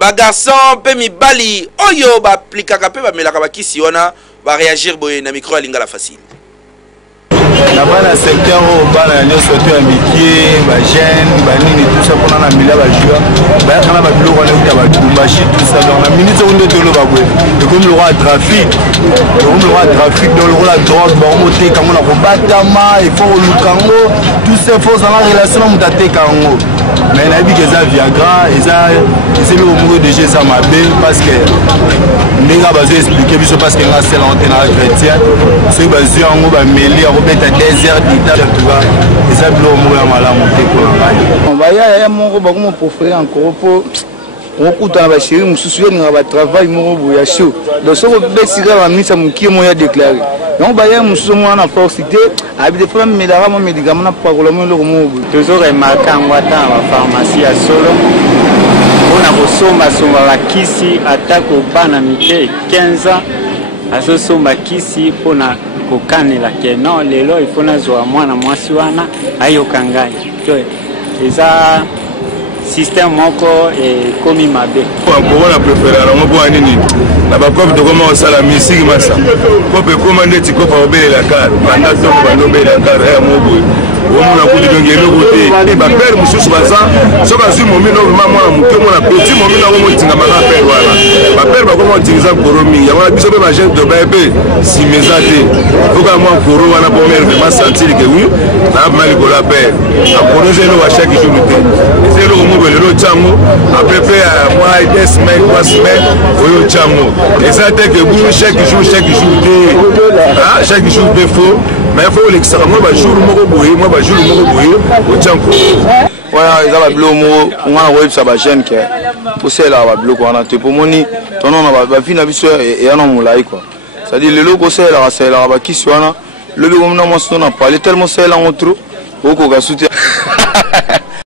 ba garçon pe mibali oyo ba aplikaka pe ba melaka ba kisi wana ba réagir boye na micro ya Lingala Facile. Na bana secteur au bana nyoso to ya mikie ba jeune ba nini tout ça pour na mila ba joueur ba kana ba biloko na uta ba tumbashi tout ça dans la minute on de lo ba bwe et comme le roi trafic dans le roi drogue ba monter comme na ko batama il faut lukango tout ça faut dans la relation mutate kango mais na bi que ça Viagra et ça c'est le mot de Jésus ça m'a bien parce que ndinga bazo expliquer biso parce que nga c'est l'antenne chrétien c'est basé en ba mêler en beta désert d'Italie tu vois et ça le mot ya mala monter pour la on va ya mon ba comme pour faire encore pour on kuta ba chéri mususu nga ba travail mo bo ya show donc so be sika ba misa mukie mo ya déclarer donc ba ya mususu mo na forcité habite femme médara mo médicament na pakola mo lo mo toujours remarquer ngwata ba pharmacie ya solo on a kosomba ba kisi atako bana mike 15 ans azosomba kisi pona kokanela ke non lelo ifona zo mwana mwasi wana ayoka ngai to eza système moko et komi mabe pour on a préféré on boit nini na ba kope to comment sala musique massa kope commande ti kope obele la carte banda to ba lobele la carte mo boy on a ko dingue lo côté ba père mususu baza so ba zu momi no mama muke mo na petit momi na mo tinga ma père wala ba père ba comment utiliser koromi ya wana biso be ba jeune de baebe si mesate faut que moi koro wana pour mère vraiment sentir que oui na mal ko la père a prononcé le wa chaque jour c'est le mot le chango à peu près à mois 2 semaines 3 semaines au chango et ça fait que vous chaque jour des faux mais il faut l'extrêmement ba jour moko boye moi ba jour moko boye au chango voilà ils a blo mo on a web ça ba jeune que pour cela ba blo ko na te pour moni ton on ba fina biso et on mulai quoi ça dit le logo c'est la ba ki swana le logo na mo sona parler tellement c'est là on trop au ko ga soutenir